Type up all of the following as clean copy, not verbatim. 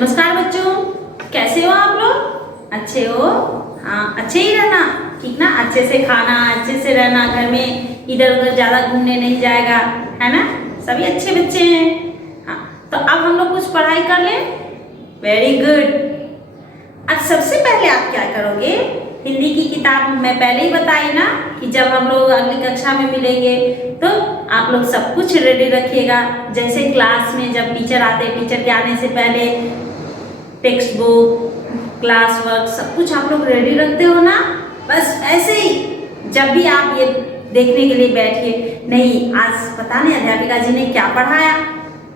नमस्कार बच्चों, कैसे हो आप लोग? अच्छे हो? हाँ, अच्छे ही रहना, ठीक ना। अच्छे से खाना, अच्छे से रहना, घर में इधर उधर ज़्यादा घूमने नहीं जाएगा, है ना। सभी अच्छे बच्चे हैं। हाँ, तो अब हम लोग कुछ पढ़ाई कर लें। Very good. अब सबसे पहले आप क्या करोगे? हिंदी की किताब मैं पहले ही बताई ना कि जब हम लोग अगली कक्षा में मिलेंगे तो आप लोग सब कुछ रेडी रखिएगा। जैसे क्लास में जब टीचर आते, टीचर के आने से पहले टेक्स्ट बुक, क्लास वर्क सब कुछ आप लोग रेडी रखते हो ना। बस ऐसे ही जब भी आप ये देखने के लिए बैठिए, नहीं आज पता नहीं अध्यापिका जी ने क्या पढ़ाया,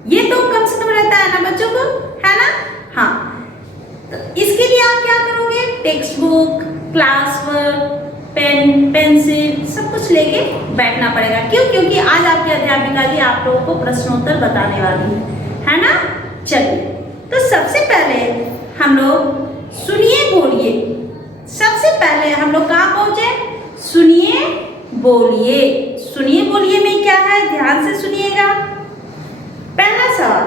ये तो कम से कम रहता है ना बच्चों को, है ना। हाँ, तो इसके लिए आप क्या करोगे? Text book, class work, pen, pencil सब कुछ लेके बैठना पड़ेगा। क्यों? क्योंकि आज आपकी अध्यापिका जी आप लोगों को प्रश्नोत्तर बताने वाली है ना। चलिए, तो सबसे पहले हम लोग सुनिए बोलिए। सबसे पहले हम लोग कहाँ पहुंचे? सुनिए बोलिए। सुनिए बोलिए में क्या है, ध्यान से सुनिएगा। पहला सवाल,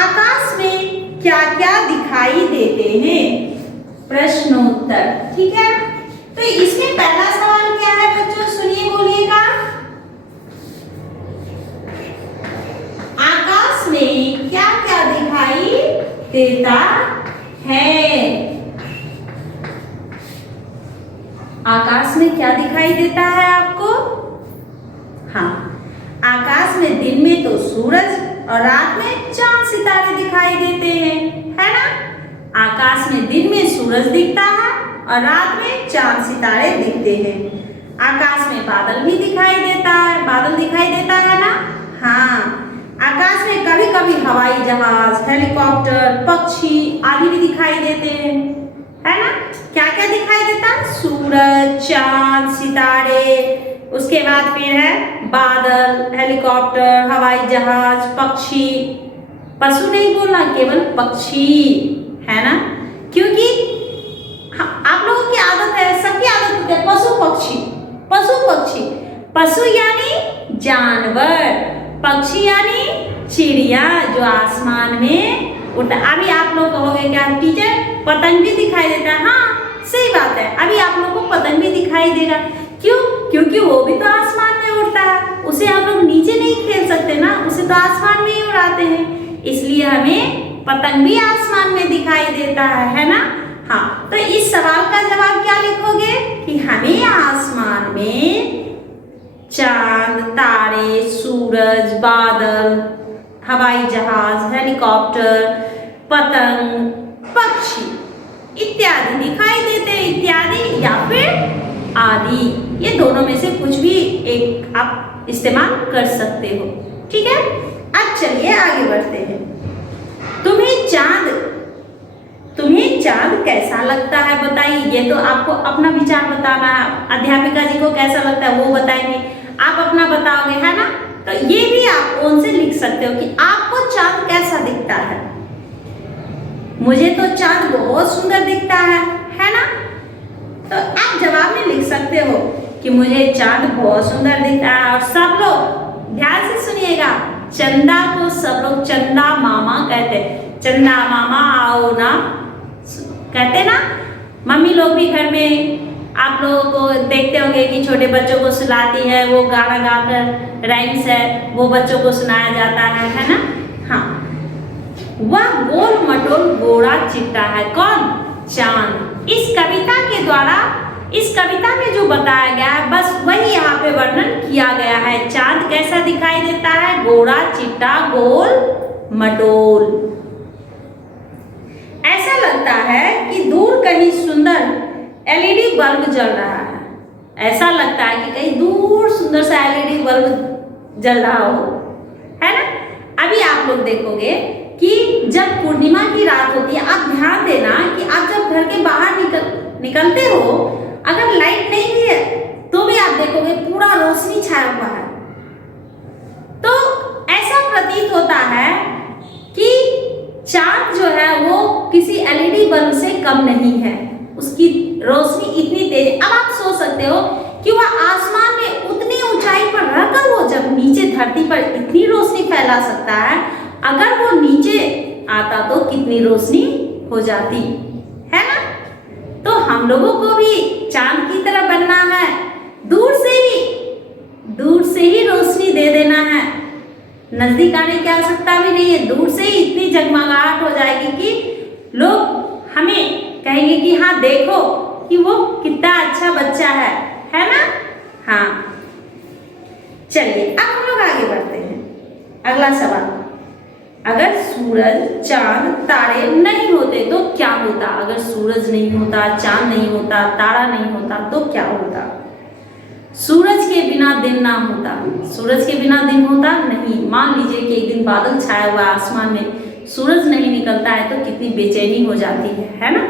आकाश में क्या क्या दिखाई देते हैं? प्रश्नोत्तर, ठीक है। तो इसमें पहला सवाल क्या है बच्चों? सुनिए बोलिएगा। आकाश में क्या क्या दिखाई देता है? आकाश में क्या दिखाई देता है आपको? हाँ, आकाश में दिन में तो सूरज और रात में चांद सितारे दिखाई देते हैं, है ना। आकाश में दिन में सूरज दिखता है और रात में चांद सितारे दिखते हैं। आकाश में बादल भी दिखाई देता है, बादल दिखाई देता है ना। हाँ, आकाश में कभी कभी हवाई जहाज, हेलीकॉप्टर, पक्षी आदि भी दिखाई देते हैं, है ना। क्या क्या दिखाई देता है? सूरज, चांद, सितारे, उसके बाद फिर है बादल, हेलीकॉप्टर, हवाई जहाज, पक्षी। पशु नहीं बोलना, केवल पक्षी, है ना। क्योंकि आप लोगों की आदत है, सबकी आदत होती है पशु पक्षी, पशु पक्षी। पशु यानी जानवर, पक्षी यानी चिड़िया जो आसमान में उड़ता। अभी आप लोग कहोगे क्या टीचर पतंग भी दिखाई देता है? हाँ, सही बात है, अभी आप लोग को पतंग भी दिखाई देगा। क्यों? क्योंकि वो भी तो आसमान में उड़ता है, उसे हम लोग नीचे नहीं खेल सकते ना, उसे तो आसमान में ही उड़ाते हैं, इसलिए हमें पतंग भी आसमान में दिखाई देता है ना। हाँ, तो इस सवाल का जवाब क्या लिखोगे कि हमें आसमान में चांद, तारे, सूरज, बादल, हवाई जहाज, हेलीकॉप्टर, पतंग, पक्षी इत्यादि दिखाई देते हैं। इत्यादि या फिर आदि, ये दोनों में से कुछ भी एक आप इस्तेमाल कर सकते हो, ठीक है। अब चलिए आगे बढ़ते हैं। तुम्हें चांद कैसा लगता है बताइए। ये तो आपको अपना विचार बताना है, अध्यापिका जी को कैसा लगता है वो बताएंगे, आप अपना बताओगे, है ना। तो ये भी आप उनसे लिख सकते हो कि आपको चांद कैसा दिखता है। मुझे तो चांद बहुत सुंदर दिखता है ना। तो आप जवाब में लिख सकते हो कि मुझे चांद बहुत सुंदर दिखता है। और सब लोग ध्यान से सुनिएगा, चंदा को सब लोग चंदा मामा कहते हैं। चंदा मामा आओ ना कहते ना। मम्मी लोग भी घर में आप लोगों को देखते होंगे कि छोटे बच्चों को सुलाती है, वो गाना गाकर राइम्स है वो बच्चों को सुनाया जाता है ना। हाँ, वह गोल मटोल गोरा चिट्टा है, कौन? चांद। इस कविता के द्वारा, इस कविता में जो बताया गया है बस वही यहाँ पे वर्णन किया गया है। चांद कैसा दिखाई देता है? गोरा चिट्टा, गोल मटोल। ऐसा लगता है कि दूर कहीं सुंदर एलईडी बल्ब जल रहा है। ऐसा लगता है कि कहीं दूर सुंदर सा एलईडी बल्ब जल रहा हो, है ना। अभी आप लोग देखोगे कि जब पूर्णिमा की रात होती है, आप ध्यान देना कि आप जब घर के बाहर निकलते हो, अगर लाइट नहीं भी है तो भी आप देखोगे पूरा रोशनी छाया हुआ है। तो ऐसा प्रतीत होता है कि चांद जो है वो किसी एलईडी बल्ब से कम नहीं है, उसकी रोशनी इतनी तेज। अब आप सोच सकते हो कि वह आसमान में उतनी ऊंचाई पर रहकर वो जब नीचे धरती पर इतनी रोशनी फैला सकता है, अगर वो नीचे आता तो कितनी रोशनी हो जाती, है ना। तो हम लोगों को भी चांद की तरह बनना है, दूर से ही रोशनी दे देना है। नजदीक आने की आवश्यकता भी नहीं है, दूर से ही इतनी जगमगाहट हो जाएगी कि लोग हमें कहेंगे कि हाँ देखो कि वो कितना अच्छा बच्चा है ना। हाँ चलिए अब हम लोग आगे बढ़ते हैं। अगला सवाल, अगर सूरज चांद तारे नहीं होते तो क्या होता? अगर सूरज नहीं होता, चांद नहीं होता, तारा नहीं होता तो क्या होता? सूरज के बिना दिन ना होता। सूरज के बिना दिन होता नहीं। मान लीजिए कि एक दिन बादल छाया हुआ आसमान में, सूरज नहीं निकलता है तो कितनी बेचैनी हो जाती है ना।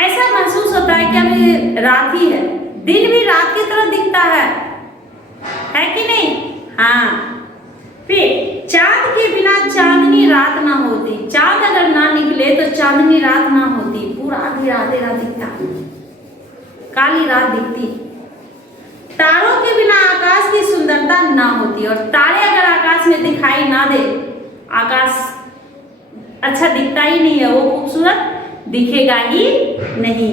ऐसा महसूस होता है कि अभी रात ही है, दिन भी रात की तरह दिखता है कि नहीं। हाँ, फिर चांद के बिना चांदनी रात ना होती। चांद अगर ना निकले तो चांदनी रात ना होती, पूरा अंधेरा दिखता, काली रात दिखती। तारों के बिना आकाश की सुंदरता ना होती, और तारे अगर आकाश में दिखाई ना दे, आकाश अच्छा दिखता ही नहीं है, वो खूबसूरत दिखेगा ही नहीं।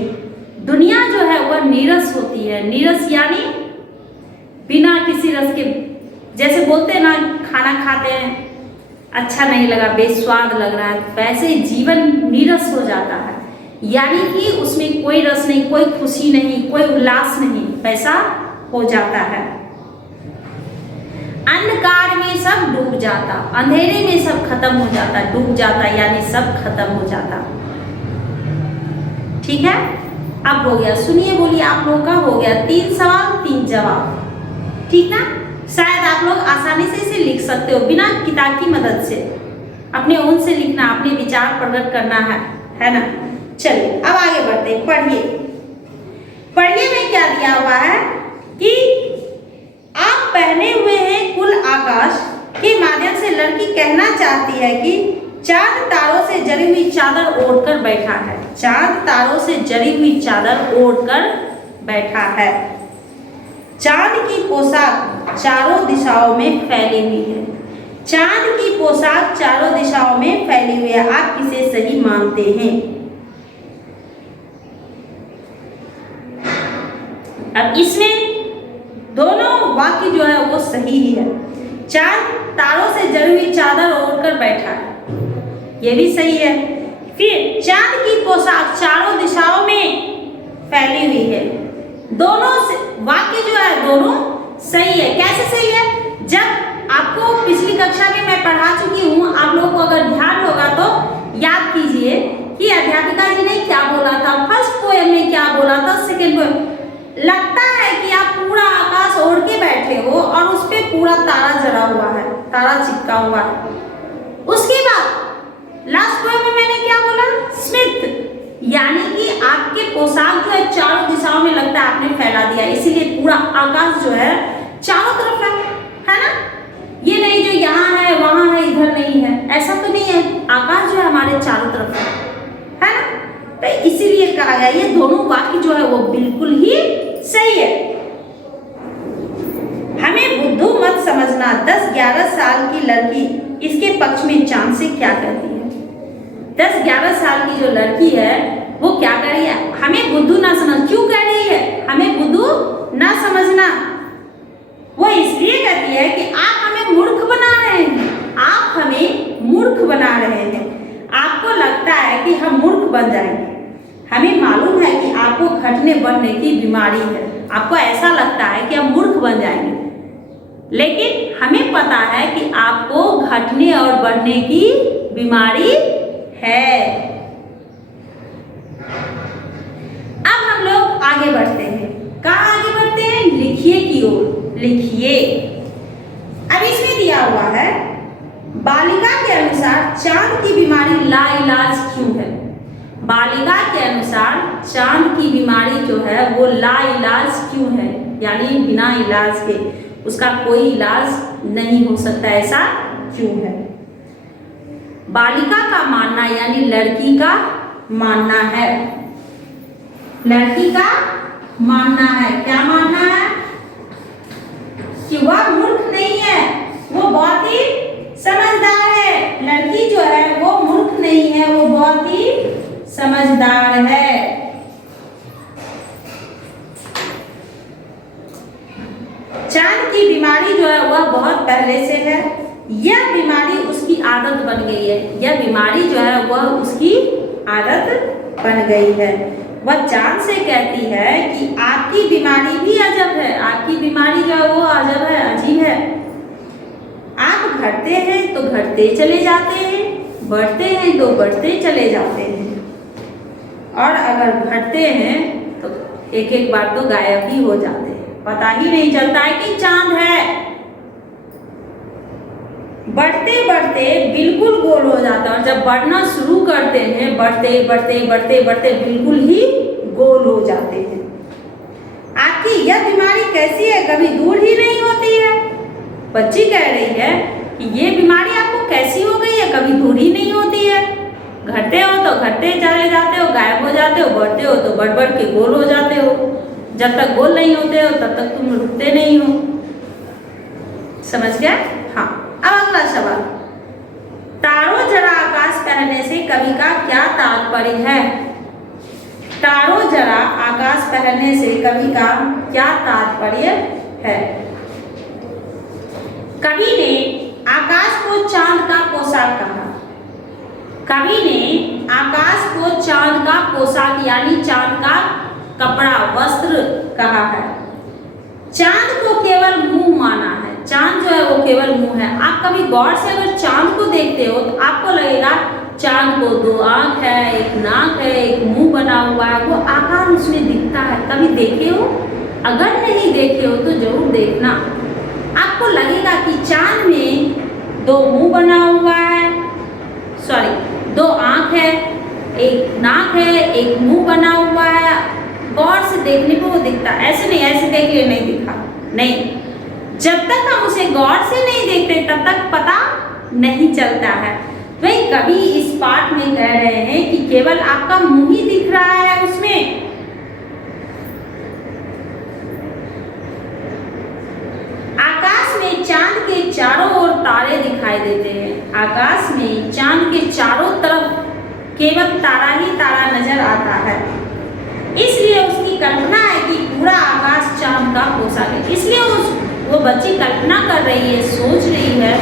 दुनिया जो है वह नीरस होती है। नीरस यानी बिना किसी रस के, जैसे बोलते हैं ना खाना खाते हैं अच्छा नहीं लगा, बेस्वाद लग रहा है, वैसे जीवन नीरस हो जाता है, यानी कि उसमें कोई रस नहीं, कोई खुशी नहीं, कोई उल्लास नहीं, वैसा हो जाता है। अंधकार में सब डूब जाता, अंधेरे में सब खत्म हो जाता, डूब जाता यानी सब खत्म हो जाता। ठीक है, अब हो गया, सुनिए बोलिए, आप लोगों का हो गया 3 सवाल 3 जवाब। ठीक ना, शायद आप लोग आसानी से इसे लिख सकते हो बिना किताब की मदद से। अपने ओन से लिखना, अपने विचार प्रकट करना है ना। चलिए अब आगे बढ़ते हैं। पढ़िए में क्या दिया हुआ है कि आप पहने हुए हैं कुल आकाश के माध्यम से लड़की कहना चाहती है कि चांद तारों से जड़ी हुई चादर ओढ़कर बैठा है। चांद तारों से जड़ी हुई चादर ओढ़कर बैठा है। चांद की पोशाक चारों दिशाओं में फैली हुई है। चांद की पोशाक चारों दिशाओं में फैली हुई है। आप किसे सही मानते हैं? अब इसमें दोनों वाक्य जो है वो सही ही है। चांद तारों से जड़ी हुई चादर ओढ़कर बैठा है, ये भी सही है। फिर चांद की पोशाक चारों दिशाओं में फैली हुई है। दोनों वाक्य जो है दोनों सही है। कैसे सही है? जब आपको पिछली कक्षा में मैं पढ़ा चुकी हूँ, आप लोगों को अगर ध्यान होगा तो याद कीजिए कि अध्यापिका जी ने क्या बोला था, फर्स्ट पोएम में क्या बोला था, सेकेंड पोएम। लगता है कि आप पूरा आकाश ओढ़ के बैठे हो और उस पे पूरा तारा जड़ा हुआ है, तारा चिपका हुआ है। उसके बाद लास्ट पोएम में मैंने क्या बोला? स्मिथ, यानी कि आपके पोशाक जो है चारों दिशाओं में लगता है आपने फैला दिया, इसीलिए पूरा आकाश जो है चारों तरफ है ना। ये नहीं जो यहाँ है वहां है इधर नहीं है, ऐसा तो नहीं है। आकाश जो है हमारे चारों तरफ है ना। तो इसीलिए कहा गया ये दोनों वाक्य जो है वो बिल्कुल ही सही है। हमें बुद्धू मत समझना। 10-11 साल की लड़की इसके पक्ष में चांद से क्या कहती है? 10-11 साल की जो लड़की है वो क्या कह रही है? हमें बुद्धू ना समझ। क्यों कह रही है हमें बुद्धू ना समझना? वो इसलिए कहती है कि आप हमें मूर्ख बना रहे हैं, आप हमें मूर्ख बना रहे हैं। आपको लगता है कि हम मूर्ख बन जाएंगे। हमें मालूम है कि आपको घटने बढ़ने की बीमारी है, आपको ऐसा लगता है कि हम मूर्ख बन जाएंगे, लेकिन हमें पता है कि आपको घटने और बढ़ने की बीमारी है। अब हम लोग आगे बढ़ते हैं। कहाँ आगे बढ़ते हैं? लिखिए की ओर। लिखिए। अब इसमें दिया हुआ है, बालिका के अनुसार चांद की बीमारी लाइलाज क्यों है? बालिका के अनुसार चांद की बीमारी जो है वो लाइलाज क्यों है, यानी बिना इलाज के, उसका कोई इलाज नहीं हो सकता, ऐसा क्यों है? बालिका का मानना यानी लड़की का मानना है, लड़की का मानना है। क्या मानना है? कि वह मूर्ख नहीं है, वो बहुत ही समझदार है। लड़की जो है वो समझदार है। चांद की बीमारी जो है वह बहुत पहले से है। यह बीमारी उसकी आदत बन गई है। यह बीमारी जो है वह उसकी आदत बन गई है। वह चांद से कहती है कि आपकी बीमारी भी अजब है। आपकी बीमारी जो है वो अजब है, अजीब है। आप घटते हैं तो घटते चले जाते हैं, बढ़ते हैं तो बढ़ते चले जाते हैं, और अगर घटते हैं तो एक एक बार तो गायब ही हो जाते हैं। पता ही नहीं चलता है कि चांद है। बढ़ते बढ़ते बिल्कुल गोल हो जाता है, और जब बढ़ना शुरू करते हैं बढ़ते बढ़ते बढ़ते बढ़ते बिल्कुल ही गोल हो जाते हैं। आपकी यह बीमारी कैसी है, कभी दूर ही नहीं होती है। बच्ची कह रही है कि ये बीमारी आपको कैसी हो गई है, कभी दूर ही नहीं होती है। घटते हो तो घटते चले जाते हो, गायब हो जाते हो, बढ़ते हो तो बढ़ बढ़ के गोल हो जाते हो। जब तक गोल नहीं होते हो तब तक तुम रुकते नहीं हो। समझ गया? हाँ। अब अगला सवाल, तारों जरा आकाश पहनने से कवि का क्या तात्पर्य है? तारों जरा आकाश पहनने से कवि का क्या तात्पर्य है? कवि ने आकाश को चांद का पोशाक कहा। कवि ने आकाश को चांद का पोशाक यानी चांद का कपड़ा, वस्त्र कहा है। चांद को केवल मुंह माना है। चांद जो है वो केवल मुंह है। आप कभी गौर से अगर चांद को देखते हो तो आपको लगेगा चांद को दो आंख है, एक नाक है, एक मुंह बना हुआ है, वो आकार उसमें दिखता है। कभी देखे हो? अगर नहीं देखे हो तो जरूर देखना। आपको लगेगा कि चांद में दो मुंह बना हुआ है, दो आंख है, एक नाक है, एक मुंह बना हुआ है। गौर से देखने पे वो दिखता है। ऐसे नहीं, ऐसे देख लिए नहीं दिखा, नहीं। जब तक हम उसे गौर से नहीं देखते तब तक पता नहीं चलता है। वही कवि इस पाठ में कह रहे हैं कि केवल आपका मुंह ही दिख रहा है उसमें। आकाश में चांद के चारों ओर तारे दिखाई देते हैं। आकाश में चांद के चारों तरफ केवल तारा ही तारा नजर आता है। इसलिए उसकी कल्पना है कि पूरा आकाश चांद का पोशाक है। इसलिए वो बच्ची कल्पना कर रही है, सोच रही है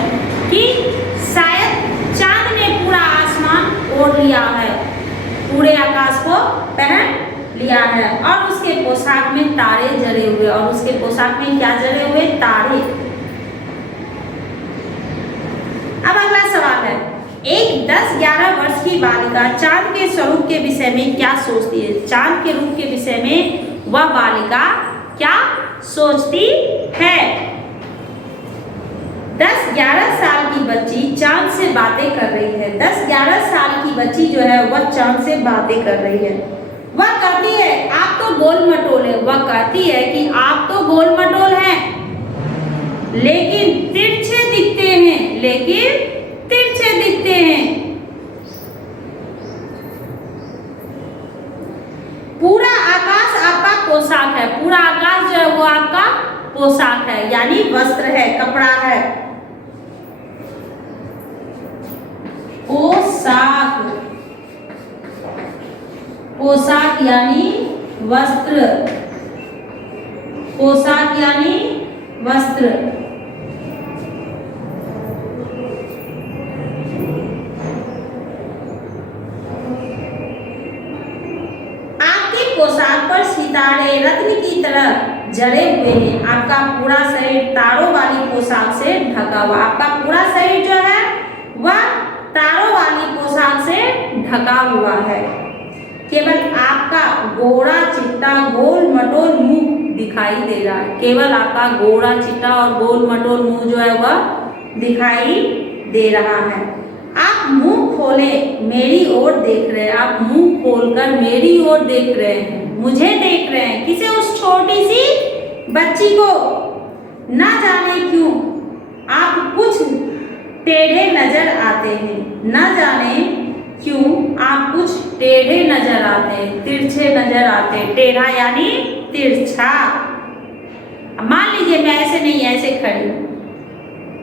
कि शायद चांद ने पूरा आसमान ओढ़ लिया है, पूरे आकाश को पहन लिया है, और उसके पोशाक में तारे जले हुए, और उसके पोशाक में क्या जले हुए? तारे। अब अगला सवाल है, एक 10-11 वर्ष की बालिका चांद के स्वरूप के विषय में क्या सोचती है? चांद के रूप के विषय में वह बालिका क्या सोचती है? 10-11 साल की बच्ची चांद से बातें कर रही है। 10-11 साल की बच्ची जो है वह चांद से बातें कर रही है। वह कहती है आप तो गोल मटोल है। वह कहती है कि आप तो गोल मटोल हैं, लेकिन तिरछे दिखते हैं, लेकिन तिरछे दिखते हैं। पूरा आकाश आपका पोशाक है। पूरा आकाश जो है वो आपका पोशाक है, यानी वस्त्र है, कपड़ा है। पोशाक, पोशाक यानी वस्त्र, पोशाक यानी वस्त्र। पोशाक पर सितारे रत्न की तरह जड़े हुए हैं। आपका पूरा शरीर तारों वाली पोशाक से ढका हुआ। आपका पूरा शरीर जो है वह तारों वाली पोशाक से ढका हुआ है। केवल आपका गोरा चिट्टा गोल मटोल मुंह दिखाई दे रहा है। केवल आपका गोरा चिट्टा और गोल मटोल मुंह जो है वह दिखाई दे रहा है। आप मुंह खोले मेरी ओर देख रहे हैं। आप मुंह खोलकर मेरी ओर देख रहे हैं, मुझे देख रहे हैं। किसे? उस छोटी सी बच्ची को। ना जाने क्यों आप कुछ टेढ़े नजर आते हैं। ना जाने क्यों आप कुछ टेढ़े नजर आते हैं, तिरछे नजर आते हैं। टेढ़ा यानी तिरछा। मान लीजिए मैं ऐसे नहीं, ऐसे खड़ी हूं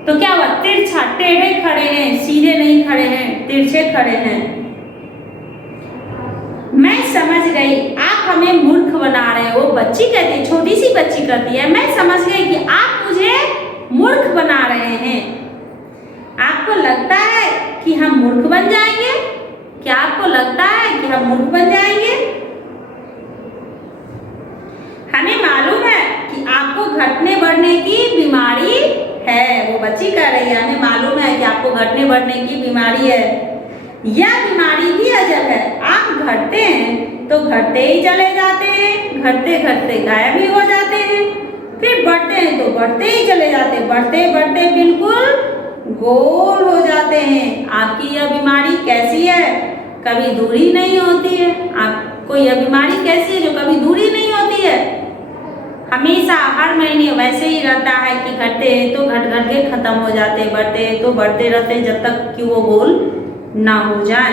तो क्या हुआ? तिरछा, टेढ़े खड़े हैं, सीधे नहीं खड़े हैं, तिरछे खड़े हैं। मैं समझ गई आप हमें मूर्ख बना रहे हो। बच्ची कहती है, छोटी सी बच्ची कहती है, मैं समझ गई कि आप मुझे मूर्ख बना रहे हैं। आपको लगता है कि हम मूर्ख बन जाएंगे? क्या आपको लगता है कि हम मूर्ख बन जाएंगे? हमें मालूम है कि आपको घटने बढ़ने की बीमारी है। वो बच्ची कह रही है, हमें मालूम है कि आपको घटने बढ़ने की बीमारी है। यह बीमारी भी अजब है, आप घटते हैं तो घटते ही चले जाते हैं, घटते घटते गायब ही हो जाते हैं, फिर बढ़ते हैं तो बढ़ते ही चले जाते हैं, बढ़ते बढ़ते बिल्कुल गोल हो जाते हैं। आपकी यह बीमारी कैसी है? कभी दूरी नहीं होती है। आपको यह बीमारी कैसी है जो कभी दूरी नहीं होती है? हमेशा हर महीने वैसे ही रहता है कि घटते हैं तो घट घट के खत्म हो जाते हैं, बढ़ते हैं तो बढ़ते रहते हैं जब तक कि वो गोल ना हो जाए।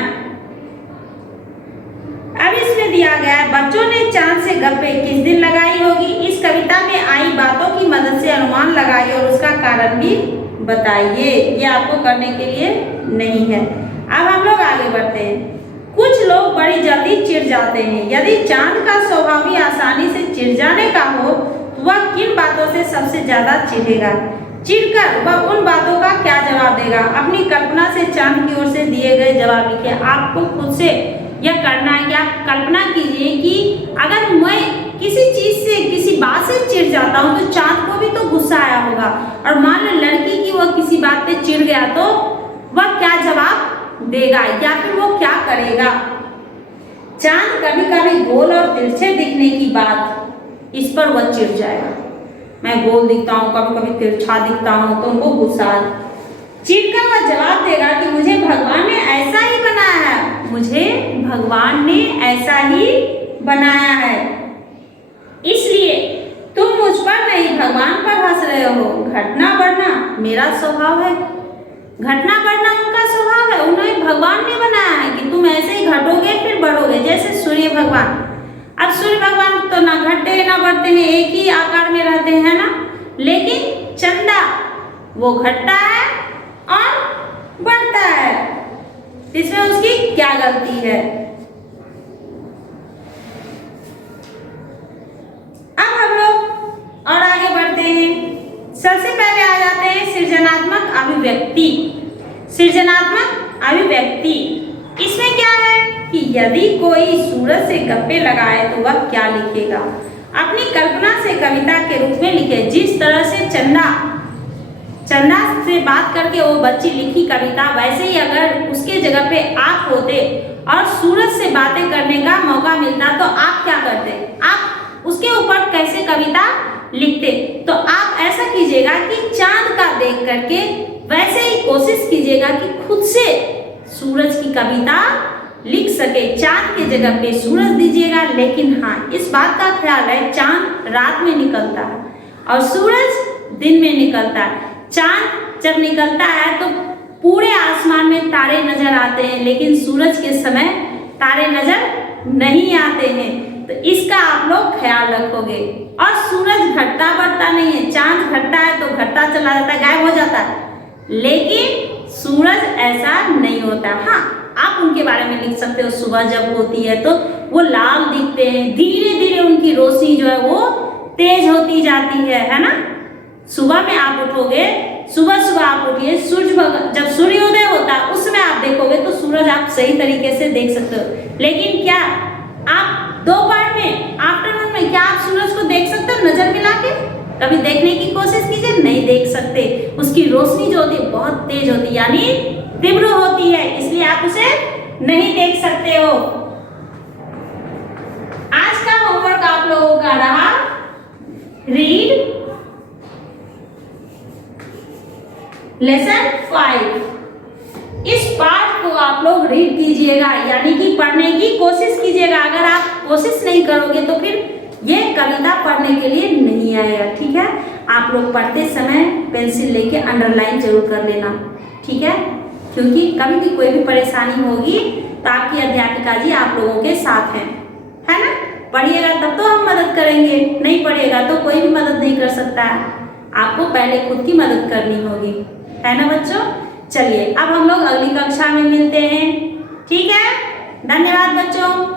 अब इसमें दिया गया है, बच्चों ने चांद से गप्पे किस दिन लगाई होगी? इस कविता में आई बातों की मदद से अनुमान लगाइए और उसका कारण भी बताइए। ये आपको करने के लिए नहीं है। अब हम लोग आगे बढ़ते हैं। कुछ लोग बड़ी जल्दी चिढ़ जाते हैं। यदि चांद का स्वभाव ही आसानी से चिढ़ जाने का हो तो वह किन बातों से सबसे ज्यादा चिढ़ेगा? चिढ़कर वह उन बातों का क्या जवाब देगा? अपनी कल्पना से चांद की ओर से दिए गए जवाब लिखिए। आपको खुद से यह करना है कि आप कल्पना कीजिए कि अगर मैं किसी चीज से, किसी बात से चिढ़ जाता हूँ तो चांद को भी तो गुस्सा आया होगा, और मान लो लड़की की वह किसी बात पे चिढ़ गया तो वह क्या जवाब देगा या फिर वो क्या करेगा? चांद कभी कभी गोल और तिरछे दिखने की बात, इस पर वह चिढ़ जाएगा। मैं गोल दिखता हूँ, कभी कभी तिरछा दिखता हूँ, तो उनको गुस्सा। चिढ़कर वह जवाब देगा कि मुझे भगवान ने ऐसा ही बनाया है, मुझे भगवान ने ऐसा ही बनाया है, इसलिए तुम मुझ पर नहीं भगवान पर हंस रहे हो। घटना बढ़ना मेरा स्वभाव है, घटना बढ़ना उनका स्वभाव है, उन्हें भगवान ने बनाया है कि तुम ऐसे ही घटोगे फिर बढ़ोगे, जैसे सूर्य भगवान। अब सूर्य भगवान तो ना घटते ना बढ़ते हैं, एक ही आकार में रहते हैं ना, लेकिन चंदा वो घटता है और बढ़ता है, इसमें उसकी क्या गलती है? अब हम लोग और आगे बढ़ते हैं। सबसे पहले आ जाते हैं सृजनात्मक अभिव्यक्ति। सृजनात्मक अभिव्यक्ति इसमें क्या है कि यदि कोई सूरज से गप्पे लगाए तो वह क्या लिखेगा? अपनी कल्पना से कविता के रूप में लिखे। जिस तरह से चंदा से बात करके वो बच्ची लिखी कविता, वैसे ही अगर उसके जगह पे आप होते और सूरज से बातें करने का मौका मिलता तो आप क्या करते? आप उसके ऊपर कैसे कविता लिखते? तो आप ऐसा कीजिएगा कि चांद का देख करके वैसे ही कोशिश कीजिएगा कि खुद से सूरज की कविता लिख सके। चांद के जगह पे सूरज दीजिएगा, लेकिन हाँ इस बात का ख्याल है चांद रात में निकलता है और सूरज दिन में निकलता है। चांद जब निकलता है तो पूरे आसमान में तारे नजर आते हैं, लेकिन सूरज के समय तारे नजर नहीं आते हैं। तो इसका आप लोग ख्याल रखोगे। और सूरज घटता बढ़ता नहीं है, चांद घटता है तो घटता चला जाता है, गायब हो जाता है, लेकिन सूरज ऐसा नहीं होता। हाँ आप उनके बारे में लिख सकते हो, सुबह जब होती है तो वो लाल दिखते हैं, धीरे धीरे उनकी रोशनी जो है वो तेज होती जाती है ना। सुबह में आप उठोगे, सुबह आप उठिए, जब सूर्योदय होता है उस समय आप देखोगे तो सूरज आप सही तरीके से देख सकते हो। लेकिन क्या आप दोपहर में, आफ्टरनून में क्या आप सूरज को देख सकते हो नजर मिला के? कभी देखने की कोशिश कीजिए, नहीं देख सकते। उसकी रोशनी जो होती है बहुत तेज होती है, यानी तीव्र होती है, इसलिए आप उसे नहीं देख सकते हो। आज का होमवर्क आप लोगों का रहा रीड लेसन 5। इस पाठ को आप लोग रीड कीजिएगा, यानी कि पढ़ने की कोशिश कीजिएगा। अगर आप कोशिश नहीं करोगे तो फिर ये कविता पढ़ने के लिए नहीं आएगा, ठीक है। आप लोग पढ़ते समय पेंसिल लेके अंडरलाइन जरूर कर लेना, ठीक है, क्योंकि कभी भी कोई भी परेशानी होगी तो आपकी अध्यापिका जी आप लोगों के साथ हैं, है ना। पढ़िएगा तब तो हम मदद करेंगे, नहीं पढ़ेगा तो कोई भी मदद नहीं कर सकता है। आपको पहले खुद की मदद करनी होगी, है ना बच्चों। चलिए अब हम लोग अगली कक्षा में मिलते हैं, ठीक है। धन्यवाद बच्चों।